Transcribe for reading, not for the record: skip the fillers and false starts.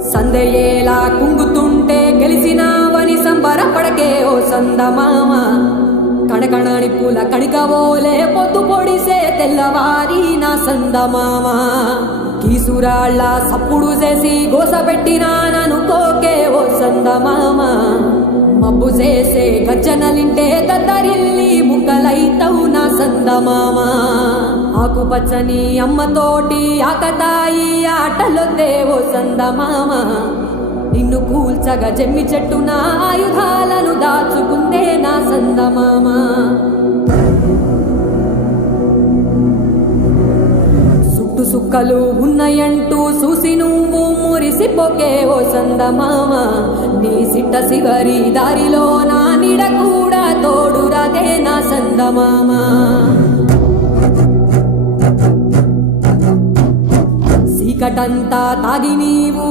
సందయేలా కుంగుతుంటే గెలిసినావని సంబరపడకే ఓ సందమామ. కణకణాని పూల కణికవోలే పొద్దు పొడిసే తెల్లవారి నా సందమామ. కీసురాళ్ళ సప్పుడు చేసి గోసపెట్టినా ననుకోకే ఓ సందమామ. మబ్బు చేసే గర్జనలింటే దద్దరిల్లి ముక్కలైతవు నా సందమామ. ఆకుపచ్చని అమ్మతోటి ఆకతాయి ఆటలొద్దే ఓ సందమామ. నిన్ను కూల్చగా జమ్మి చెట్టు నా ఆయుధాలను దాచుకుందే నా సందమామ. సుట్టు సుక్కలు ఉన్నాయంటూ చూసి నువ్వు మురిసిపోకే ఓ సందమామ. నీ సిట్ట శివరి దారిలో నా నీడ కూడా తోడురాదే నా సందమామ. చీకటంతా తాగి నీవు